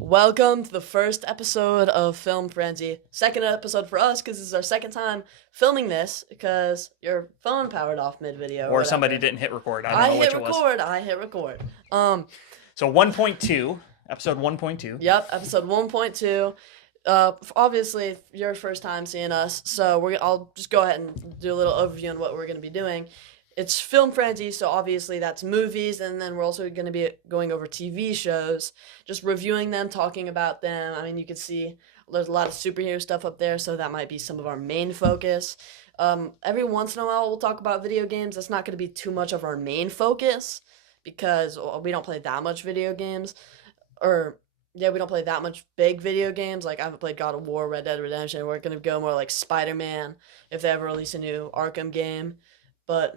Welcome to the first episode of Film Frenzy. Second episode for us because this is our second time filming this because your phone powered off mid video. Or somebody didn't hit record. I don't I know which hit it was. record. I hit record. So 1.2, episode 1.2. Yep, episode 1.2. Obviously, your first time seeing us, so I'll just go ahead and do a little overview on what we're going to be doing. It's Film Frenzy, so obviously that's movies, and then we're also going to be going over TV shows, just reviewing them, talking about them. I mean, you can see there's a lot of superhero stuff up there, so that might be some of our main focus. Every once in a while, we'll talk about video games. That's not going to be too much of our main focus, because we don't play that much video games, we don't play that much big video games. Like, I haven't played God of War, Red Dead Redemption. We're going to go more like Spider-Man if they ever release a new Arkham game,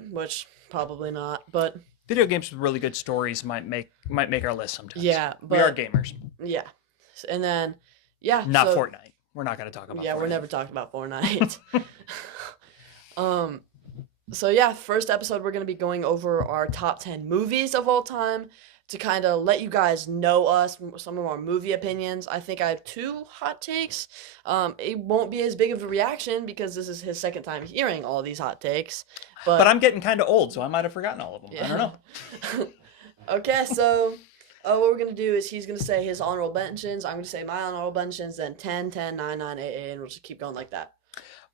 which probably not. But Video games with really good stories might make our list sometimes. yeah, we are gamers. Yeah. And then, yeah. Not Fortnite. We're not going to talk about Yeah, Fortnite. we're never talking about Fortnite. So yeah, first episode we're going to be going over our top 10 movies of all time to kind of let you guys know us, some of our movie opinions. I think I have two hot takes. It won't be as big of a reaction because this is his second time hearing all these hot takes. But I'm getting kind of old, so I might have forgotten all of them. Yeah. I don't know. Okay, so what we're going to do is he's going to say his honorable mentions. I'm going to say my honorable mentions, then 10, 10, 9, 9, 8, 8, and we'll just keep going like that.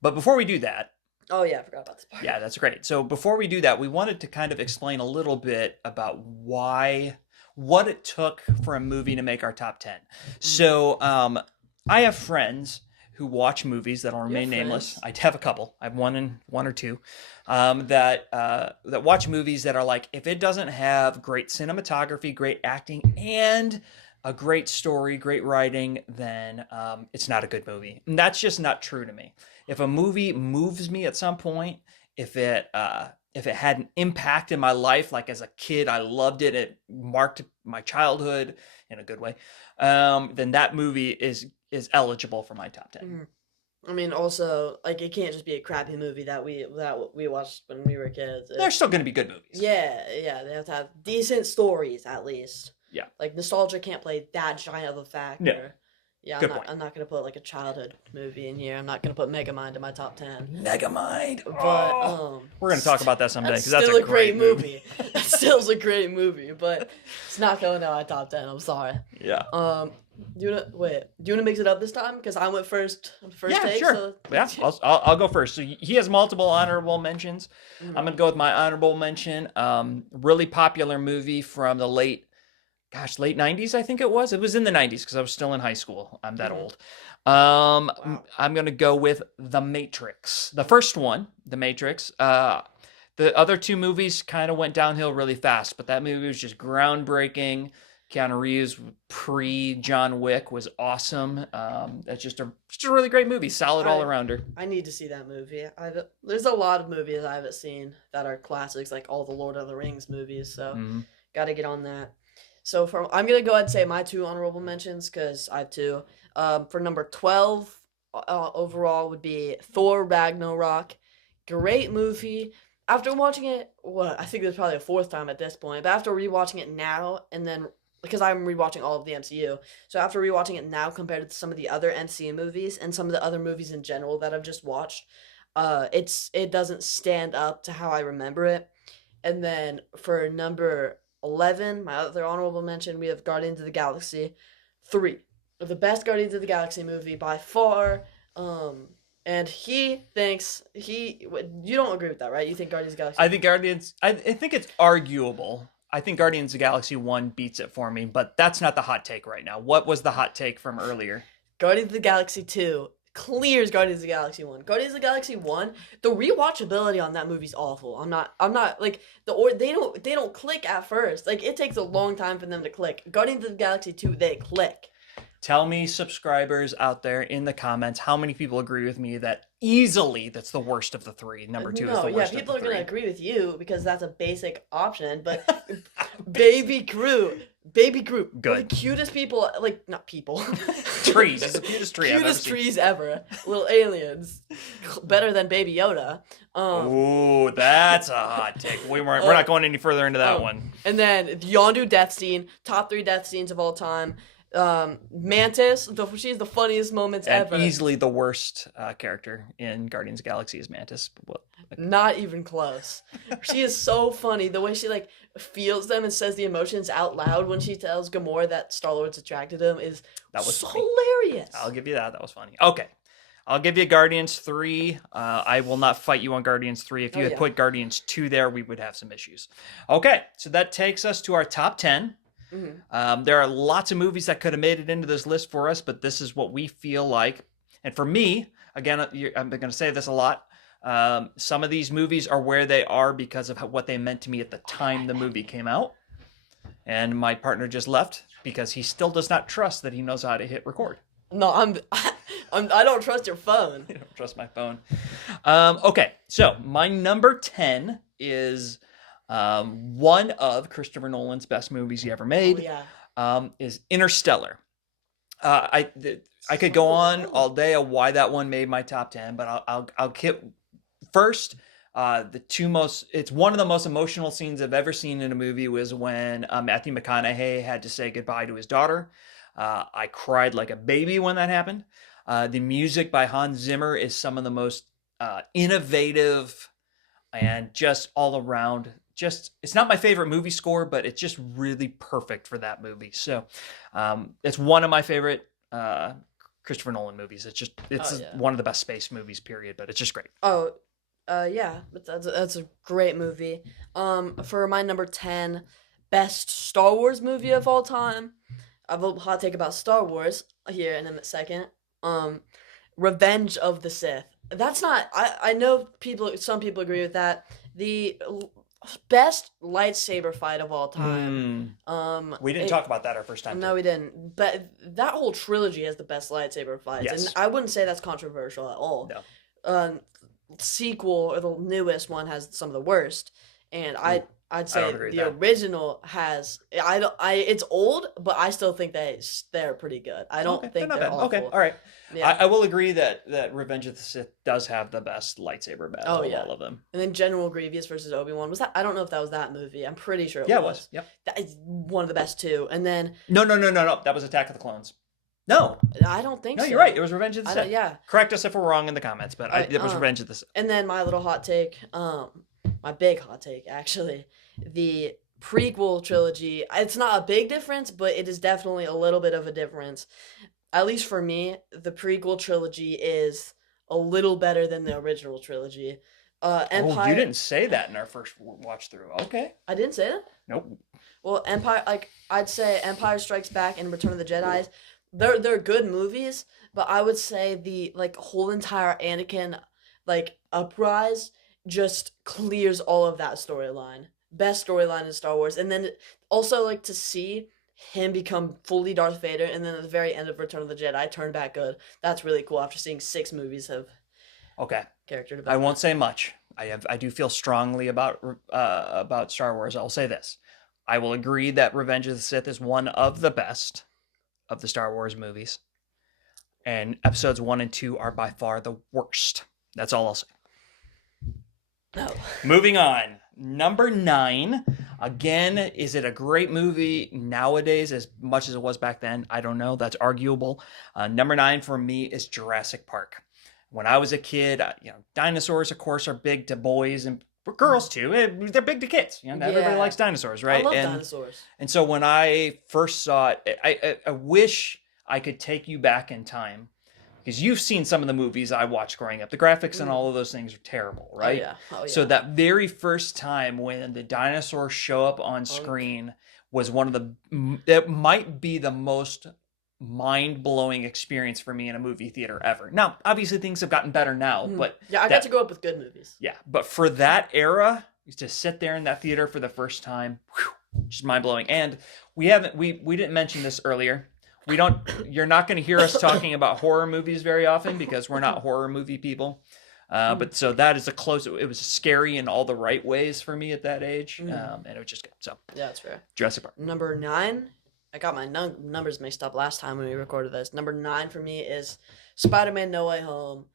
But before we do that, Oh, yeah, I forgot about this part. yeah, that's great. So before we do that, we wanted to kind of explain a little bit about what it took for a movie to make our top 10. So I have friends who watch movies that'll remain nameless. I have a couple. I have one or two that watch movies that are like, if it doesn't have great cinematography, great acting, and a great story, great writing, then it's not a good movie. And that's just not true to me. If a movie moves me at some point, if it had an impact in my life, like as a kid, I loved it, it marked my childhood in a good way, then that movie is eligible for my top 10. Mm-hmm. I mean, also, like, it can't just be a crappy movie that we watched when we were kids. There's still going to be good movies. Yeah, they have to have decent stories at least. Yeah. Like, nostalgia can't play that giant of a factor. No. Yeah, Good point. I'm not gonna put like a childhood movie in here. I'm not gonna put Megamind in my top 10. Megamind. But we're gonna talk about that someday because that's still a great movie. That still is a great movie, but it's not going to my top 10. I'm sorry. Yeah. Do you wanna mix it up this time? Because I went first. Yeah, take, sure. So... Yeah, I'll go first. So he has multiple honorable mentions. Mm-hmm. I'm gonna go with my honorable mention. Really popular movie from the late 90s, I think it was. It was in the 90s because I was still in high school. I'm that old. Wow. I'm going to go with The Matrix. The first one, The Matrix. The other two movies kind of went downhill really fast, but that movie was just groundbreaking. Keanu Reeves pre-John Wick was awesome. That's just a really great movie. Solid all-arounder. I need to see that movie. There's a lot of movies I haven't seen that are classics, like all the Lord of the Rings movies, so got to get on that. So I'm going to go ahead and say my two honorable mentions because I have two. For number 12 overall would be Thor Ragnarok. Great movie. After watching it, I think it was probably a fourth time at this point, but after rewatching it now, and then, because I'm rewatching all of the MCU, so after rewatching it now compared to some of the other MCU movies and some of the other movies in general that I've just watched, it doesn't stand up to how I remember it. And then for number 11, my other honorable mention, we have Guardians of the Galaxy 3. The best Guardians of the Galaxy movie by far. And he thinks you don't agree with that, right? You think Guardians of the Galaxy? I think it's arguable. I think Guardians of the Galaxy 1 beats it for me, but that's not the hot take right now. What was the hot take from earlier? Guardians of the Galaxy 2 clears Guardians of the Galaxy 1. Guardians of the Galaxy 1, the rewatchability on that movie's awful. I'm not like they don't click at first. Like, it takes a long time for them to click. Guardians of the Galaxy 2, they click. Tell me, subscribers out there in the comments, how many people agree with me that easily that's the worst of the three. Number 2 is the worst of the three. People are going to agree with you because that's a basic option, but Baby Groot, good. one of the cutest people, like, not people. Trees. It's the cutest tree Cutest trees ever. Little aliens. Better than Baby Yoda. Ooh, that's a hot take. We're not going any further into that one. And then Yondu death scene, top 3 death scenes of all time. Mantis, she's the funniest moments And ever. easily the worst character in Guardians of the Galaxy is Mantis. Well, Not even close. She is so funny. The way she like feels them and says the emotions out loud when she tells Gamora that Star-Lord's attracted him is that was so funny. hilarious. I'll give you that. That was funny. Okay. I'll give you Guardians 3. I will not fight you on Guardians 3. If you had put Guardians 2 there, we would have some issues. Okay, so that takes us to our top 10. Mm-hmm. There are lots of movies that could have made it into this list for us, but this is what we feel like. And for me, again, I'm going to say this a lot. Some of these movies are where they are because of what they meant to me at the time the movie came out. And my partner just left because he still does not trust that he knows how to hit record. No, I don't trust your phone. I don't trust my phone. Okay, so my number 10 is one of Christopher Nolan's best movies he ever made. Oh, yeah. Is Interstellar. I could go on all day of why that one made my top 10, but I'll hit first. It's one of the most emotional scenes I've ever seen in a movie was when Matthew McConaughey had to say goodbye to his daughter. I cried like a baby when that happened. The music by Hans Zimmer is some of the most innovative and just all around. It's not my favorite movie score, but it's just really perfect for that movie. So it's one of my favorite Christopher Nolan movies. It's one of the best space movies, period. But it's just great. Oh, yeah, that's a great movie. For my number 10, best Star Wars movie of all time. I have a hot take about Star Wars here in a second. Revenge of the Sith. That's not. I know some people agree with that. The best lightsaber fight of all time. We didn't talk about that our first time. No, we didn't. But that whole trilogy has the best lightsaber fights, yes. and I wouldn't say that's controversial at all. No. Sequel or the newest one has some of the worst, and I'd say the original has. It's old, but I still think they're pretty good. I don't think they're awful. Okay, all right. Yeah. I will agree that Revenge of the Sith does have the best lightsaber battle of all of them. And then General Grievous versus Obi-Wan was that? I don't know if that was that movie. I'm pretty sure it was. Yeah, it was. Yep. That is one of the best too. And then no. That was Attack of the Clones. No, I don't think so. No, you're right. It was Revenge of the Sith. Yeah. Correct us if we're wrong in the comments, but it was Revenge of the Sith. And then my little hot take, my big hot take actually, the prequel trilogy. It's not a big difference, but it is definitely a little bit of a difference. At least for me, the prequel trilogy is a little better than the original trilogy. Empire. Oh, you didn't say that in our first watch through. Okay. I didn't say that? Nope. Well, I'd say Empire Strikes Back and Return of the Jedi, they're good movies, but I would say the whole entire Anakin uprise just clears all of that storyline. Best storyline in Star Wars. And then also to see him become fully Darth Vader, and then at the very end of Return of the Jedi turn back good. That's really cool after seeing 6 movies of character development. I won't say much. I do feel strongly about Star Wars. I'll say this. I will agree that Revenge of the Sith is one of the best of the Star Wars movies. And episodes 1 and 2 are by far the worst. That's all I'll say. No. Moving on. Number 9. Again, is it a great movie nowadays as much as it was back then? I don't know. That's arguable. Number 9 for me is Jurassic Park. When I was a kid, dinosaurs, of course, are big to boys and girls too. They're big to kids. Everybody likes dinosaurs, right? I love dinosaurs. And so when I first saw it, I wish I could take you back in time, because you've seen some of the movies I watched growing up. The graphics and all of those things are terrible, right? Oh, yeah. So that very first time when the dinosaurs show up on screen was it might be the most mind-blowing experience for me in a movie theater ever. Now, obviously things have gotten better now, but I got to grow up with good movies. Yeah, but for that era, to sit there in that theater for the first time, just mind-blowing. And we didn't mention this earlier. You're not going to hear us talking about horror movies very often because we're not horror movie people. But so that is it was scary in all the right ways for me at that age. And it was just good. So yeah, that's fair. Jurassic Park. Number 9. I got my numbers mixed up last time when we recorded this. Number 9 for me is Spider-Man: No Way Home.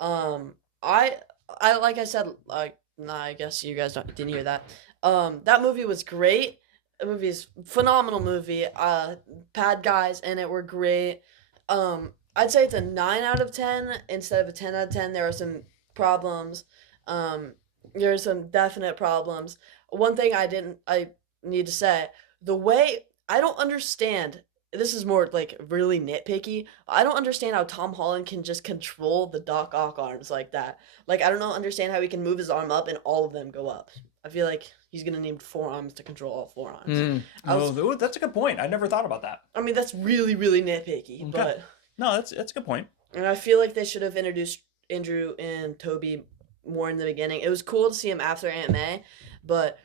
I like I said, I guess you guys didn't hear that. That movie was great. The movie's phenomenal movie. Bad guys in it were great. I'd say it's a 9 out of 10 instead of a 10 out of 10. There are some problems. Um, there are some definite problems. One thing I need to say, the way I don't understand. This is more like really nitpicky. I don't understand how Tom Holland can just control the Doc Ock arms like that. Like I don't know understand how he can move his arm up and all of them go up. I feel like he's gonna need forearms to control all forearms. Oh, that's a good point. I never thought about that. I mean, that's really, really nitpicky, Okay. but No, that's a good point. and I feel like they should have introduced Andrew and Toby more in the beginning. It was cool to see him after Aunt May, but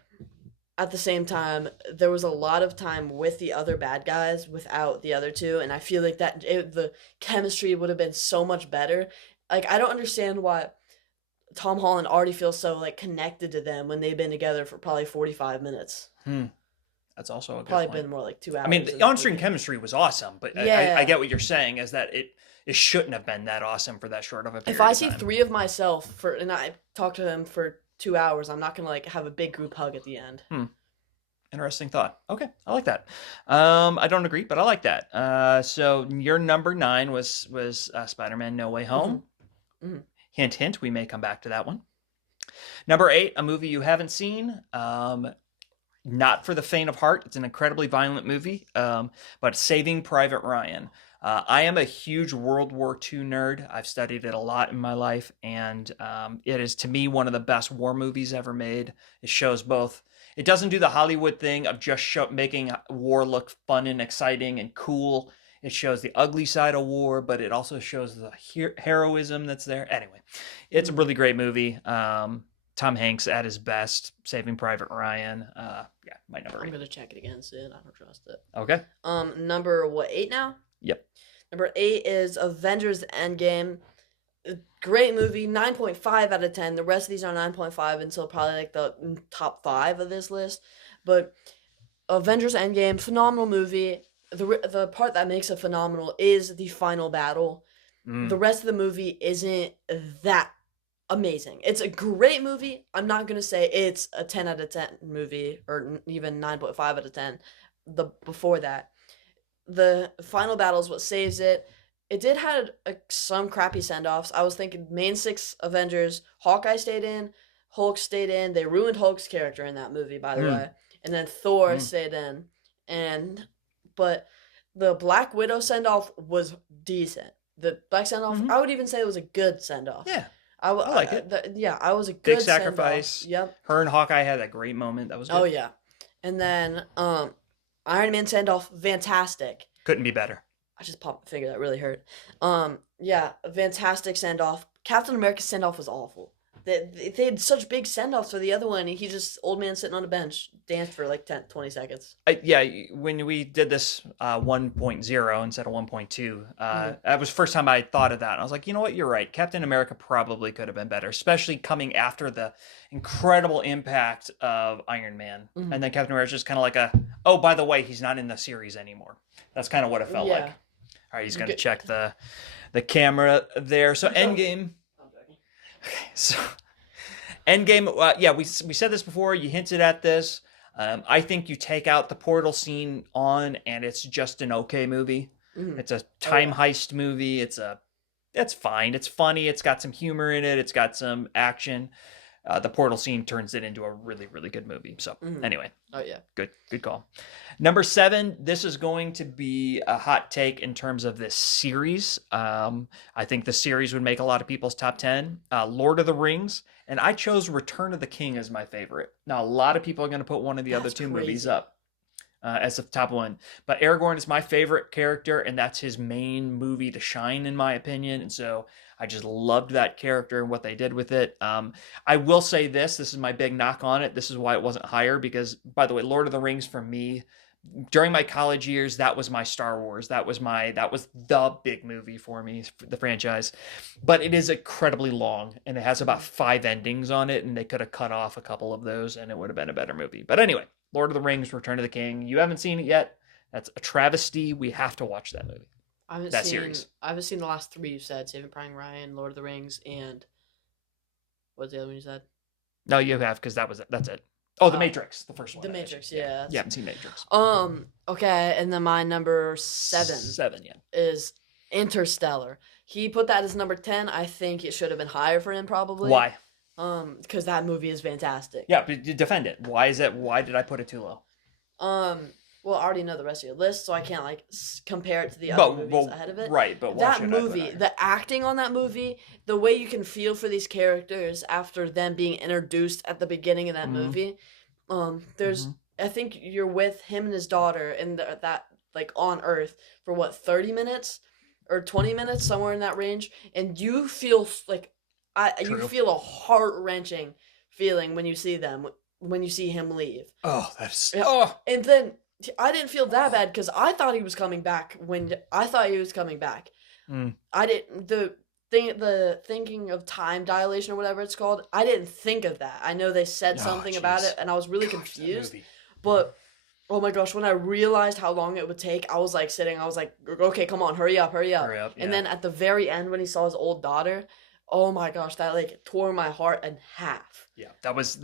at the same time, there was a lot of time with the other bad guys without the other two, and I feel like the chemistry would have been so much better. Like I don't understand why Tom Holland already feels so like connected to them when they've been together for probably 45 minutes. That's also a good Probably point. been more like 2 hours. I mean, the on-screen chemistry was awesome, but Yeah. I get what you're saying is that it shouldn't have been that awesome for that short of a period If I of see time. 3 of myself and I talk to him for 2 hours, I'm not gonna like have a big group hug at the end. Interesting thought. Okay, I like that. I don't agree, but I like that. So your number 9 was Spider-Man: No Way Home. Mhm. Hint, hint. We may come back to that one. Number 8, a movie you haven't seen. Not for the faint of heart. It's an incredibly violent movie, but Saving Private Ryan. I am a huge World War II nerd. I've studied it a lot in my life, and it is, to me, one of the best war movies ever made. It shows both. It doesn't do the Hollywood thing of just making war look fun and exciting and cool. It shows the ugly side of war, but it also shows the heroism that's there. Anyway, it's a really great movie. Tom Hanks at his best, Saving Private Ryan. Yeah, my number 8. I'm gonna check it again soon. I don't trust it. Okay. Number 8 now? Yep. Number 8 is Avengers Endgame. Great movie, 9.5 out of 10. The rest of these are 9.5 until probably like the top 5 of this list. But Avengers Endgame, phenomenal movie. The part that makes it phenomenal is the final battle. The rest of the movie isn't that amazing. It's a great movie. I'm not going to say it's a 10 out of 10 movie or even 9.5 out of 10. Before that, the final battle is what saves it. It did have some crappy send-offs. I was thinking main 6 Avengers, Hawkeye stayed in, Hulk stayed in. They ruined Hulk's character in that movie, by the way. And then Thor stayed in. But the Black Widow send-off was decent. The Black send-off, I would even say it was a good send-off. Yeah. I like it. I was a good Big sacrifice. send-off. Yep. Her and Hawkeye had that great moment. That was good. Oh, yeah. And then Iron Man send-off, fantastic. Couldn't be better. I just popped a finger. That really hurt. Yeah, a fantastic send-off. Captain America's send-off was awful. They had such big send-offs for the other one. He just, old man sitting on a bench, danced for like 20 seconds. Yeah, when we did this 1.0 instead of 1.2, that was the first time I thought of that. And I was like, you know what, you're right. Captain America probably could have been better, especially coming after the incredible impact of Iron Man. And then Captain America's just kind of like oh, by the way, he's not in the series anymore. That's kind of what it felt like. All right, he's going to check the camera there. So Endgame. Okay, so Endgame, yeah, we said this before. You hinted at this. I think you take out the portal scene and it's just an okay movie. It's a time heist movie. It's fine. It's funny. It's got some humor in it. It's got some action. The portal scene turns it into a really, really good movie. So anyway. Oh, yeah. Good call. Number 7, this is going to be a hot take in terms of this series. I think the series would make a lot of people's top 10. Lord of the Rings. And I chose Return of the King as my favorite. Now, a lot of people are going to put one of the other two movies up as the top one. But Aragorn is my favorite character, and that's his main movie to shine, in my opinion. And so I just loved that character and what they did with it. I will say this is my big knock on it. This is why it wasn't higher, because, by the way, Lord of the Rings for me, during my college years, that was my Star Wars. That was the big movie for me, the franchise. But it is incredibly long, and it has about 5 endings on it, and they could have cut off a couple of those, and it would have been a better movie. But anyway, Lord of the Rings, Return of the King. You haven't seen it yet. That's a travesty. We have to watch that movie. I haven't seen the last 3 you said: Saving Private Ryan, Lord of the Rings, and what's the other one you said? No, you have, because that's it. Oh, The Matrix, the first one. The Matrix, yeah. Yeah, I haven't seen Matrix. Okay, and then my number 7. 7, yeah. Is Interstellar. He put that as number 10. I think it should have been higher for him, probably. Why? Because that movie is fantastic. Yeah, but defend it. Why is it? Why did I put it too low? Well, I already know the rest of your list, so I can't like compare it to the other movies ahead of it. Right, but why that should movie, I put it the acting on that movie, the way you can feel for these characters after them being introduced at the beginning of that movie, there's I think you're with him and his daughter in that like on Earth for what 30 minutes or 20 minutes, somewhere in that range, and you feel like you feel a heart-wrenching feeling when you see them when you see him leave. Oh, that's and then I didn't feel that bad because I thought he was coming back I didn't the thinking of time dilation or whatever it's called. I didn't think of that. I know they said something about it, and I was really confused. But oh my gosh, when I realized how long it would take, I was like sitting. I was like, okay, come on, hurry up. Yeah. And then at the very end, when he saw his old daughter, oh my gosh, that like tore my heart in half. Yeah, that was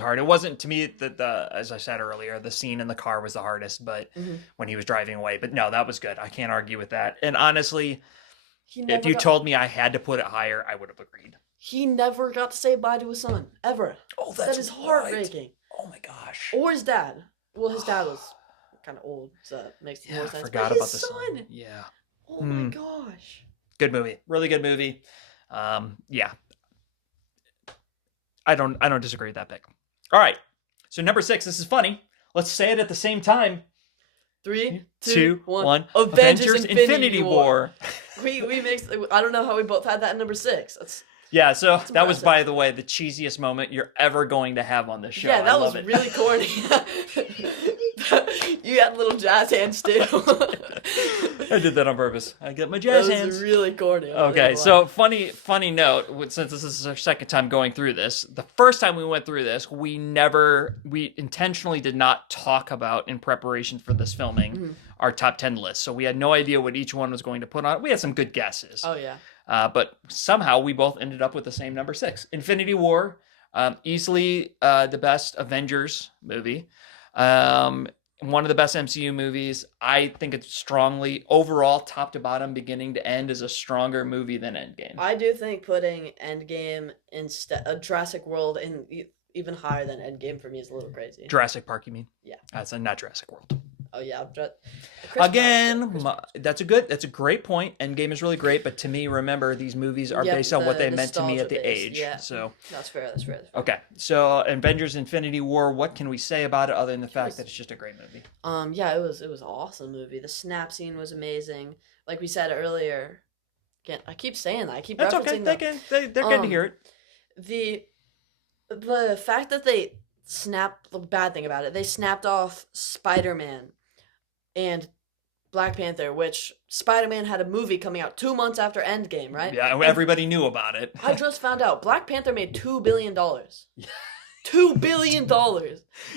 hard. It wasn't to me that as I said earlier, the scene in the car was the hardest, but when he was driving away. But no, that was good. I can't argue with that. And honestly, if you told me I had to put it higher, I would have agreed. He never got to say bye to his son ever. Oh, that is heartbreaking. Oh my gosh. Or his dad. Well, his dad was kind of old, so that makes more sense. I forgot about the son. Yeah. Oh my gosh. Good movie. Really good movie. Yeah. I don't disagree with that pick. All right. So number 6, this is funny. Let's say it at the same time. 3, 2, 1. Avengers Infinity War. we mixed. I don't know how we both had that in number 6. Yeah, so that was, by the way, the cheesiest moment you're ever going to have on this show. Yeah, that was really corny. You had little jazz hands too. I did that on purpose. I get my jazz hands. That was really corny. Okay, so funny note, since this is our second time going through this, the first time we went through this, we intentionally did not talk about, in preparation for this filming, our top 10 list. So we had no idea what each one was going to put on. We had some good guesses. Oh, yeah. But somehow we both ended up with the same number 6. Infinity War, easily the best Avengers movie. One of the best MCU movies. I think it's strongly, overall, top to bottom, beginning to end, is a stronger movie than Endgame. I do think putting Endgame instead Jurassic World in even higher than Endgame for me is a little crazy. Jurassic Park, you mean? Yeah. That's not Jurassic World. Oh yeah. Again, that's a great point. Endgame is really great, but to me, remember, these movies are based on what they meant to me at the age. Yeah. So that's fair. Okay, so Avengers Infinity War, what can we say about it other than the fact that it's just a great movie? Yeah, it was an awesome movie. The snap scene was amazing. Like we said earlier. Again, I keep saying that. I keep referencing that. They're good to hear it. The fact that they snapped, the bad thing about it, they snapped off Spider-Man and Black Panther, which Spider-Man had a movie coming out 2 months after Endgame, right? Yeah, everybody knew about it. I just found out Black Panther made $2 billion. $2 billion.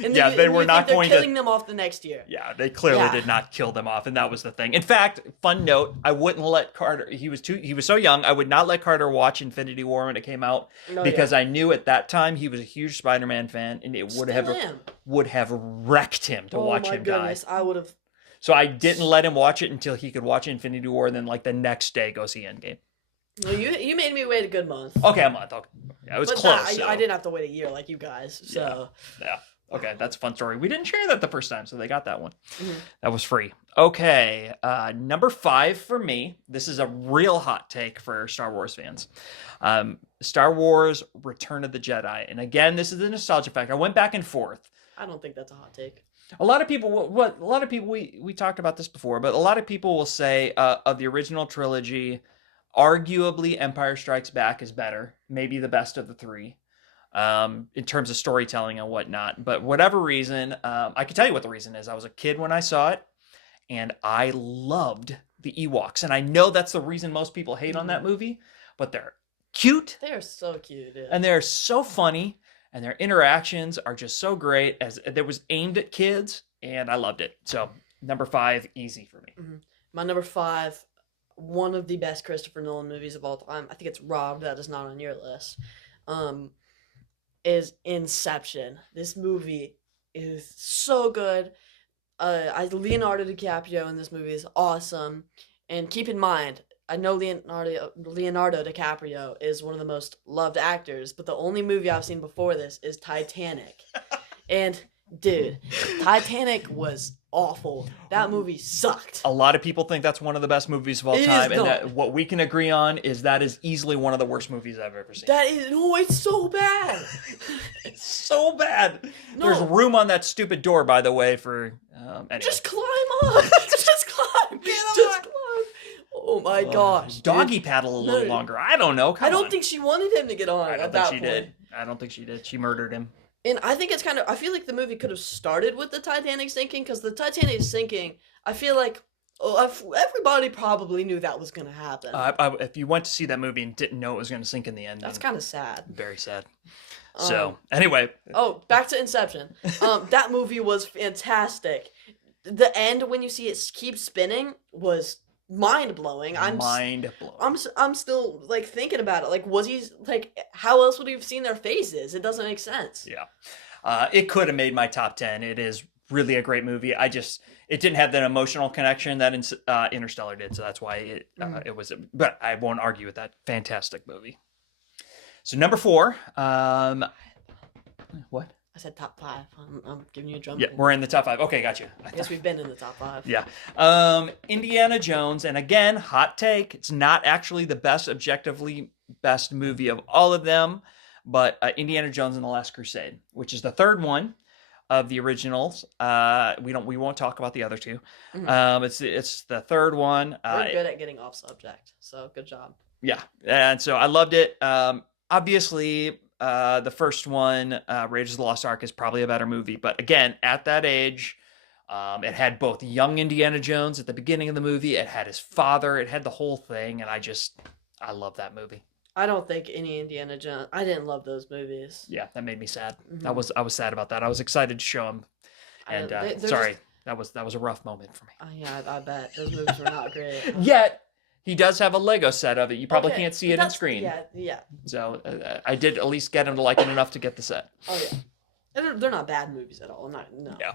And they were not going to killing them off the next year. Yeah, they clearly did not kill them off, and that was the thing. In fact, fun note, I wouldn't let Carter. He was so young. I would not let Carter watch Infinity War when it came out because I knew at that time he was a huge Spider-Man fan, and it would have wrecked him to watch him goodness, die. I would have. So I didn't let him watch it until he could watch Infinity War, and then like the next day go see Endgame. No, you made me wait a good month. Okay, a month. Okay. Yeah, it was close. I didn't have to wait a year like you guys. So yeah. Okay, that's a fun story. We didn't share that the first time, so they got that one. That was free. Okay, number 5 for me. This is a real hot take for Star Wars fans. Star Wars: Return of the Jedi, and again, this is the nostalgia factor. I went back and forth. I don't think that's a hot take. A lot of people, we talked about this before, but a lot of people will say of the original trilogy, arguably Empire Strikes Back is better, maybe the best of the 3, in terms of storytelling and whatnot. But whatever reason, I can tell you what the reason is. I was a kid when I saw it, and I loved the Ewoks. And I know that's the reason most people hate on that movie, but they're cute. They're so cute, yeah. And they're so funny. And their interactions are just so great, as it was aimed at kids, and I loved it. So, number 5, easy for me. My number 5, one of the best Christopher Nolan movies of all time. I think it's Robbed. That is not on your list. is Inception. This movie is so good. Leonardo DiCaprio in this movie is awesome. And keep in mind, I know Leonardo DiCaprio is one of the most loved actors, but the only movie I've seen before this is Titanic. And dude, Titanic was awful. That movie sucked. A lot of people think that's one of the best movies of all time, and that what we can agree on is that is easily one of the worst movies I've ever seen. It's so bad. It's so bad. No. There's room on that stupid door, by the way, for anyway. Just climb up. Just climb. Just climb. Oh my gosh. Doggy paddle a little longer. I don't know. I don't think she wanted him to get on at that point. I don't think she did. She murdered him. And I think it's I feel like the movie could have started with the Titanic sinking, because the Titanic sinking, I feel like everybody probably knew that was going to happen. If you went to see that movie and didn't know it was going to sink in the end, that's kind of sad. Very sad. So, anyway. Oh, back to Inception. That movie was fantastic. The end, when you see it keep spinning, was mind-blowing. I'm still like thinking about it. Like, was he like, how else would he have seen their faces? It doesn't make sense. Yeah. It could have made my top 10. It is really a great movie. It didn't have that emotional connection that Interstellar did, so that's why it was, but I won't argue with that. Fantastic movie. So number 4, what? I said top 5. I'm giving you a drum. Yeah, we're in the top 5. Okay, gotcha. I guess we've been in the top 5. Yeah. Indiana Jones, and again, hot take. It's not actually the objectively best movie of all of them, but Indiana Jones and the Last Crusade, which is the third one of the originals. We won't talk about the other two. Mm-hmm. It's the third one. We're good at getting off subject, so good job. Yeah, and so I loved it. Obviously, the first one, Raiders of the Lost Ark, is probably a better movie. But again, at that age, it had both young Indiana Jones at the beginning of the movie. It had his father. It had the whole thing. And I love that movie. I don't think any Indiana Jones. I didn't love those movies. Yeah, that made me sad. Mm-hmm. I was sad about that. I was excited to show him. And sorry, that was a rough moment for me. Yeah, I bet those movies were not great. Yet he does have a Lego set of it. You probably can't see it on screen. Yeah. So I did at least get him to like it enough to get the set. Oh yeah. And they're not bad movies at all. Yeah.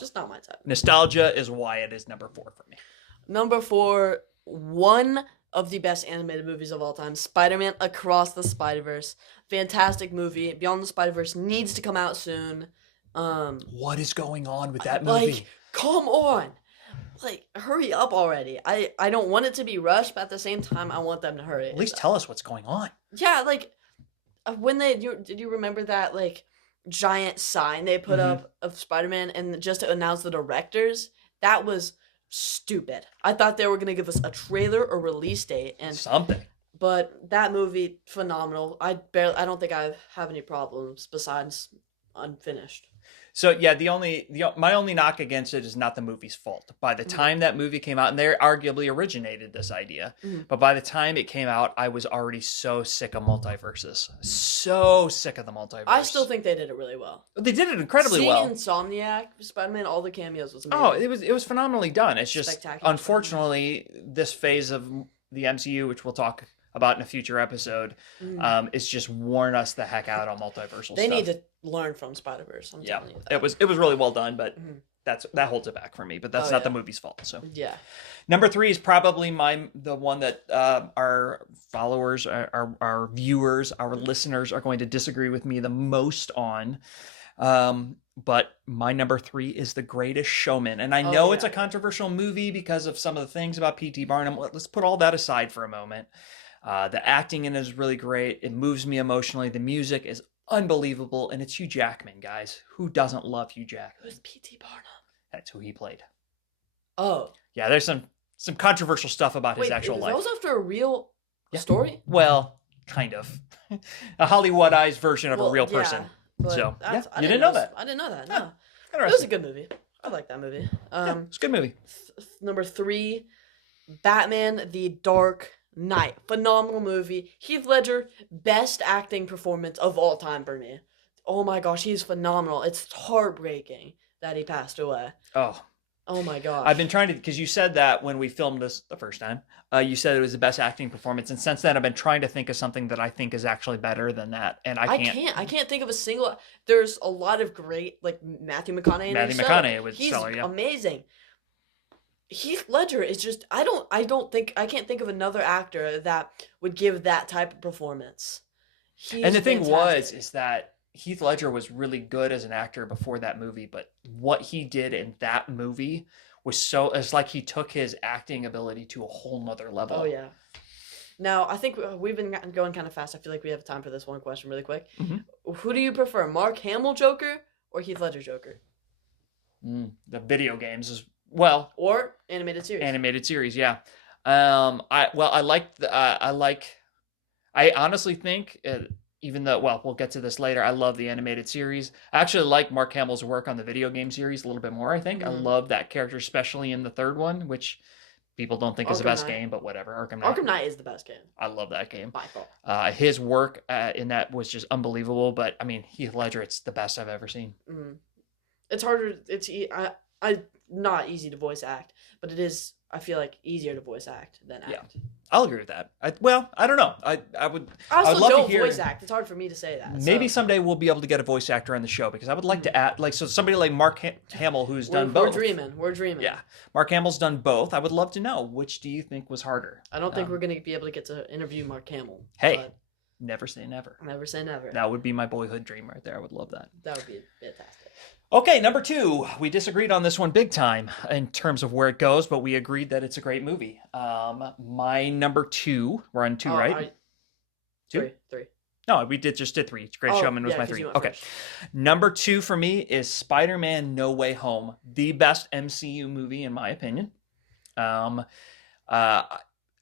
Just not my type. Nostalgia is why it is number 4 for me. Number 4, one of the best animated movies of all time, Spider-Man Across the Spider-Verse. Fantastic movie. Beyond the Spider-Verse needs to come out soon. What is going on with that movie? Like, come on. Like, hurry up already. I don't want it to be rushed, but at the same time, I want them to hurry. At least tell us what's going on. Yeah, like, when did you remember that, like, giant sign they put up of Spider-Man and just to announce the directors? That was stupid. I thought they were going to give us a trailer or release date and something. But that movie, phenomenal. I don't think I have any problems besides unfinished. So yeah, my only knock against it is not the movie's fault. By the time that movie came out, and they arguably originated this idea, but by the time it came out, I was already so sick of multiverses. So sick of the multiverse. I still think they did it really well. They did it incredibly well. Insomniac, Spider-Man, all the cameos was amazing. Oh, it was phenomenally done. It's just, unfortunately, this phase of the MCU, which we'll talk about in a future episode, it's just worn us the heck out on multiversal stuff. They need to learn from Spider-Verse. I'm telling you that. It was really well done, but that holds it back for me. But that's not the movie's fault. So yeah. Number 3 is probably the one that our followers, our viewers, our listeners are going to disagree with me the most on. But my number 3 is The Greatest Showman. And I know it's a controversial movie because of some of the things about P.T. Barnum. Let's put all that aside for a moment. The acting in it is really great. It moves me emotionally. The music is unbelievable. And it's Hugh Jackman, guys. Who doesn't love Hugh Jackman? Who's P.T. Barnum? That's who he played. Oh. Yeah, there's some controversial stuff about his actual life. That was after a real story? Well, kind of. A Hollywoodized version of a real person. So, you didn't know that. I didn't know that, no. Yeah, it was a good movie. I like that movie. It's a good movie. Number 3, Batman The Dark Knight. Phenomenal movie. Heath Ledger, best acting performance of all time for me. Oh my gosh, he's phenomenal. It's heartbreaking that he passed away. Oh, Oh my gosh. I've been trying to, because you said that when we filmed this the first time, you said it was the best acting performance, and since then I've been trying to think of something that I think is actually better than that, and I can't. I can't think of a single. There's a lot of great, like Matthew McConaughey. Matthew McConaughey was He's stellar, yeah. amazing. Heath Ledger is just I can't think of another actor that would give that type of performance. And the thing fantastic. is that Heath Ledger was really good as an actor before that movie, but what he did in that movie was it's like he took his acting ability to a whole nother level. Oh yeah. Now I think we've been going kind of fast. I feel like we have time for this one question really quick. Mm-hmm. Who do you prefer, Mark Hamill Joker or Heath Ledger Joker? The video games as well, or animated series. Animated series, yeah. I honestly think, even though, well, we'll get to this later, I love the animated series. I actually like Mark Hamill's work on the video game series a little bit more, I think. I love that character, especially in the third one, which people don't think is the best game, but whatever. Arkham Knight is the best game. I love that game. By far. His work in that was just unbelievable, but, I mean, Heath Ledger, it's the best I've ever seen. It's harder, not easy to voice act, but it is, I feel like, easier to voice act than act. Yeah, I'll agree with that. I don't know. I would also love don't to hear, voice act. It's hard for me to say that. Maybe someday we'll be able to get a voice actor on the show, because I would like to add, so somebody like Mark Hamill, who's done both. We're dreaming. Yeah, Mark Hamill's done both. I would love to know, which do you think was harder? I don't think we're going to be able to get to interview Mark Hamill. Hey, never say never. Never say never. That would be my boyhood dream right there. I would love that. That would be fantastic. Okay, number 2. We disagreed on this one big time in terms of where it goes, but we agreed that it's a great movie. My number 2, we're on 2, right? 2? 3. No, we just did 3. Great Showman was my 3. Okay. First. Number 2 for me is Spider-Man No Way Home, the best MCU movie in my opinion.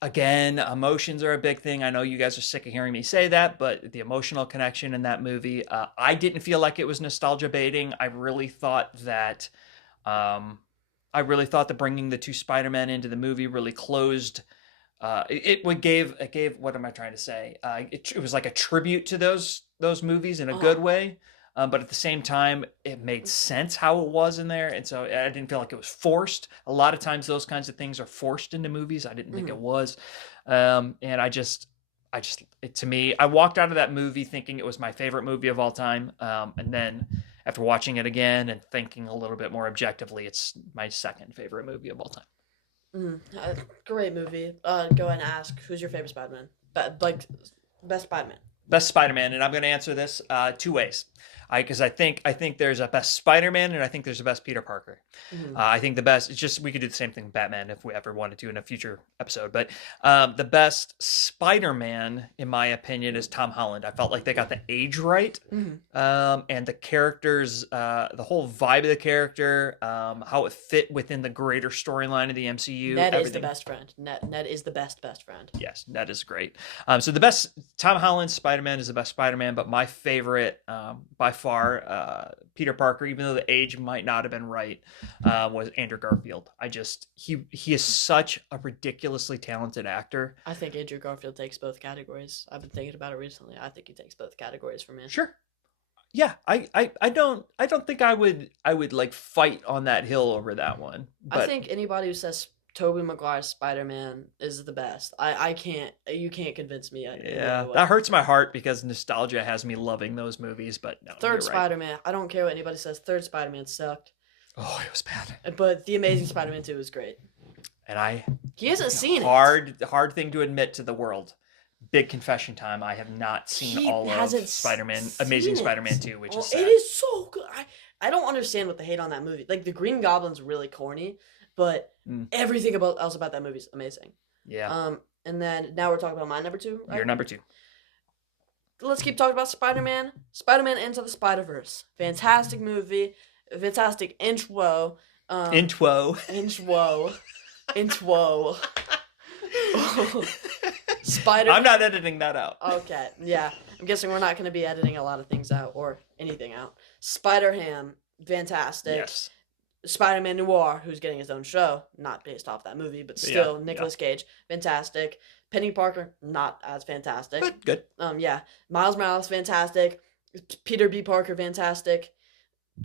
Again, emotions are a big thing. I know you guys are sick of hearing me say that, but the emotional connection in that movie, I didn't feel like it was nostalgia baiting. I really thought that bringing the 2 Spider-Men into the movie really closed. It gave what am I trying to say? It was like a tribute to those movies in a good way. But at the same time, it made sense how it was in there. And so I didn't feel like it was forced. A lot of times those kinds of things are forced into movies. I didn't think it was. And to me, I walked out of that movie thinking it was my favorite movie of all time. And then after watching it again and thinking a little bit more objectively, it's my second favorite movie of all time. Great movie. Go ahead and ask, who's your favorite Spider-Man? Best Spider-Man. Best Spider-Man, and I'm going to answer this 2 ways. Because I think there's a best Spider-Man, and I think there's a best Peter Parker. I think the best, it's just, we could do the same thing with Batman if we ever wanted to in a future episode. But the best Spider-Man, in my opinion, is Tom Holland. I felt like they got the age right. And the characters, the whole vibe of the character, how it fit within the greater storyline of the MCU. Ned is the best friend. Ned is the best friend. Yes, Ned is great. So the best, Tom Holland Spider-Man is the best Spider-Man, but my favorite, by far, Peter Parker, even though the age might not have been right, was Andrew Garfield. He is such a ridiculously talented actor. I think Andrew Garfield takes both categories. I've been thinking about it recently. I think he takes both categories for me. Sure. Yeah, I don't think I would like fight on that hill over that one. But I think anybody who says Tobey Maguire's Spider-Man is the best. You can't convince me. Yeah, that hurts my heart because nostalgia has me loving those movies, but no. Third Spider-Man, I don't care what anybody says, third Spider-Man sucked. Oh, it was bad. But The Amazing Spider-Man 2 was great. And he hasn't seen it. Hard thing to admit to the world. Big confession time. I have not seen all of Spider-Man, Amazing Spider-Man 2, which is sad. It is so good. I don't understand what the hate on that movie. Like, the Green Goblin's really corny, but everything else about that movie is amazing. Yeah. And then now we're talking about my number 2, right? Your number 2. Let's keep talking about Spider-Man. Spider-Man Into the Spider-Verse. Fantastic movie. Fantastic intro. Intro. I'm not editing that out. Okay, yeah. I'm guessing we're not going to be editing a lot of things out or anything out. Spider-Ham, fantastic. Yes. Spider-Man Noir, who's getting his own show, not based off that movie, but still, Nicolas Cage, fantastic. Penny Parker, not as fantastic. But good. Yeah. Miles Morales, fantastic. Peter B. Parker, fantastic.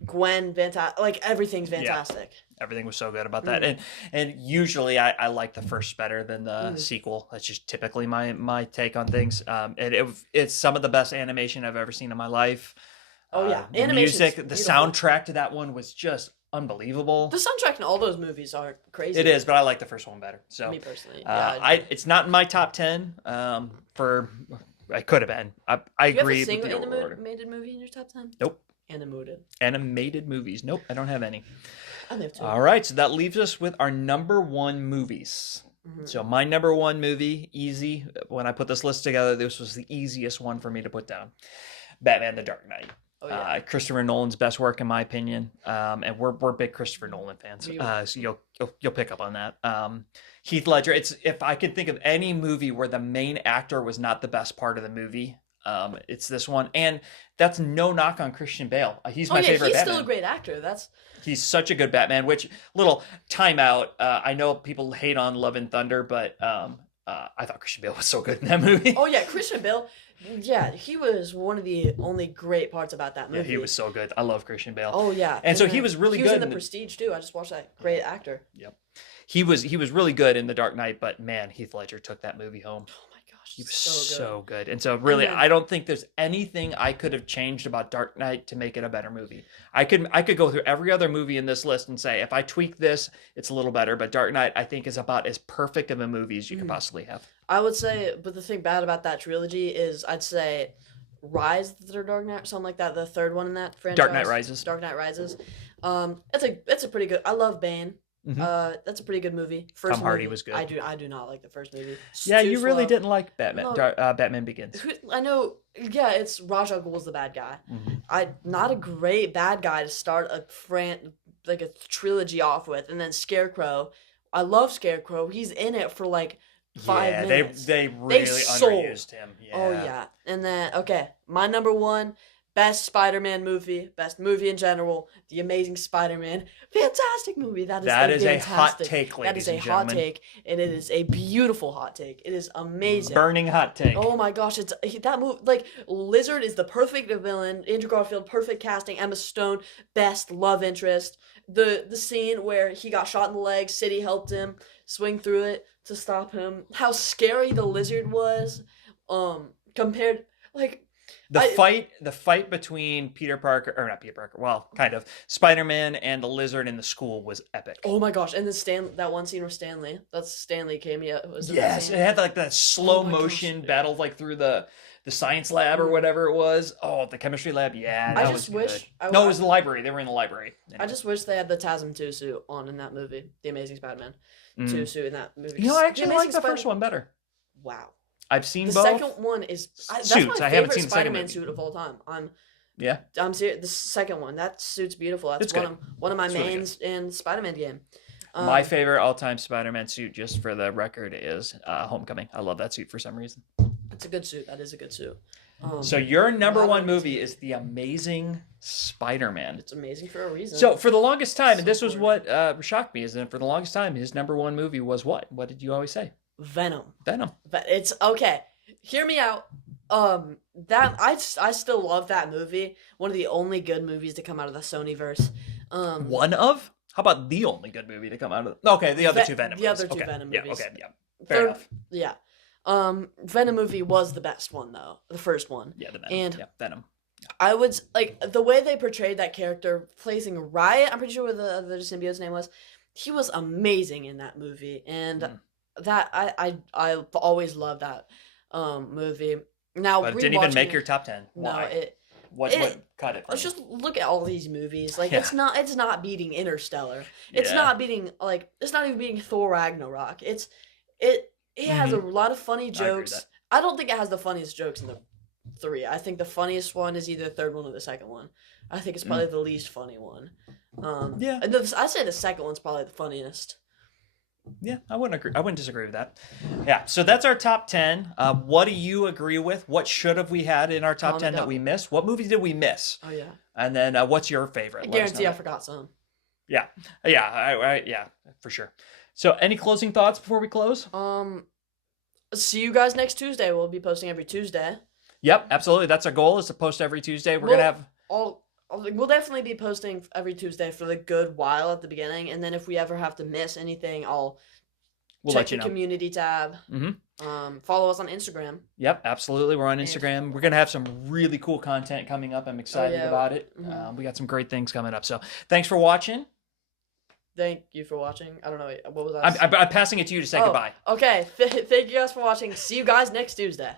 Gwen, fantastic. Like everything's fantastic. Everything was so good about that. And usually I like the first better than the sequel. That's just typically my take on things. It's some of the best animation I've ever seen in my life. Oh yeah, the music, the soundtrack to that one was just unbelievable. The soundtrack in all those movies are crazy. It is, but I like the first one better. So me personally, it's not in my top 10. I could have been. I agree. Do you have a single animated movie in your top 10? Nope. Animated movies. Nope, I don't have any. I have two. All right, so that leaves us with our number one movies. So my number one movie, easy. When I put this list together, this was the easiest one for me to put down. Batman: The Dark Knight. Oh, yeah. Christopher Nolan's best work, in my opinion, and we're big Christopher Nolan fans, so you'll pick up on that. Heath Ledger. If I could think of any movie where the main actor was not the best part of the movie, it's this one, and that's no knock on Christian Bale. He's my favorite. He's Batman. Still a great actor. He's such a good Batman. Which little timeout. I know people hate on Love and Thunder, but I thought Christian Bale was so good in that movie. Oh yeah, Christian Bale. Yeah, he was one of the only great parts about that movie. Yeah, he was so good. I love Christian Bale. Oh yeah, and so he was really good. He was in The Prestige too. I just watched that. Great actor. Yep, he was really good in The Dark Knight. But man, Heath Ledger took that movie home. Oh my gosh, he was so good. And so really, I don't think there's anything I could have changed about Dark Knight to make it a better movie. I could go through every other movie in this list and say if I tweak this, it's a little better. But Dark Knight, I think, is about as perfect of a movie as you could possibly have. I would say, but the thing bad about that trilogy is I'd say Rise of the Dark Knight, something like that. The third one in that franchise. Dark Knight Rises. It's a pretty good. I love Bane. That's a pretty good movie. Tom Hardy was good. I do not like the first movie. Yeah, you really didn't like Batman. No. Batman Begins. I know. Yeah, it's Ra's al Ghul's the bad guy. Not a great bad guy to start a trilogy off with, and then Scarecrow. I love Scarecrow. He's in it for like 5 minutes. They really underused him. Yeah. Oh yeah. And then my number one best Spider-Man movie, best movie in general, The Amazing Spider-Man. Fantastic movie. That is a hot take, ladies and gentlemen. That is a hot take, and it is a beautiful hot take. It is amazing. Burning hot take. Oh my gosh, that movie. Like Lizard is the perfect villain. Andrew Garfield, perfect casting. Emma Stone, best love interest. The scene where he got shot in the leg, City helped him swing through it to stop him. How scary the Lizard was, compared the fight between kind of Spider-Man and the Lizard in the school was epic. Oh my gosh! And then that one scene where Stanley came out. Yes, it had like that slow motion battle through the science lab or whatever it was. Oh, the chemistry lab. Yeah, that was good. It was the library. They were in the library. Anyway. I just wish they had the TASM 2 suit on in that movie, The Amazing Spider-Man 2 suit in that movie. You know, I actually like the first one better. Wow. I've seen both. The second one is that's my favorite Spider-Man suit of all time. I'm serious. The second one, that suit's beautiful. That's one of my mains in Spider-Man game. My favorite all-time Spider-Man suit, just for the record, is Homecoming. I love that suit for some reason. It's a good suit. That is a good suit. So your number one movie is The Amazing Spider-Man. It's amazing for a reason. So for the longest time, and this was what shocked me, is that for the longest time, his number one movie was what? What did you always say? Venom. But it's okay. Hear me out. That I still love that movie. One of the only good movies to come out of the Sonyverse. One of? How about the only good movie to come out of? Okay, the other two Venom. The other two Venom movies. Yeah. Okay. Yeah. Fair enough. Yeah. Venom movie was the best one though. The first one. Yeah. The Venom. And Venom. I would the way they portrayed that character, placing Riot. I'm pretty sure what the symbiote's name was. He was amazing in that movie, and that I always loved that movie. Now, but it didn't even make your top 10. Why? No, what cut it? Let's just look at all these movies. It's not beating Interstellar. It's not beating it's not even beating Thor Ragnarok. It has a lot of funny jokes. I don't think it has the funniest jokes in the three. I think the funniest one is either the third one or the second one. I think it's probably the least funny one. I'd say the second one's probably the funniest. Yeah, I wouldn't disagree with that. Yeah, so that's our top 10. What do you agree with? What should have we had in our top 10 that we missed? What movies did we miss? Oh, yeah. And then what's your favorite? I guarantee I forgot some. Yeah, for sure. So any closing thoughts before we close? See you guys next Tuesday. We'll be posting every Tuesday. Yep, absolutely. That's our goal, is to post every Tuesday. We're going to have... we'll definitely be posting every Tuesday for a good while at the beginning, and then if we ever have to miss anything, We'll check let you the know. community tab. Follow us on Instagram. Yep, absolutely. We're on Instagram. We're going to have some really cool content coming up. I'm excited about it. We got some great things coming up. So thanks for watching. Thank you for watching. I don't know. What was that? I'm passing it to you to say goodbye. Okay. Thank you guys for watching. See you guys next Tuesday.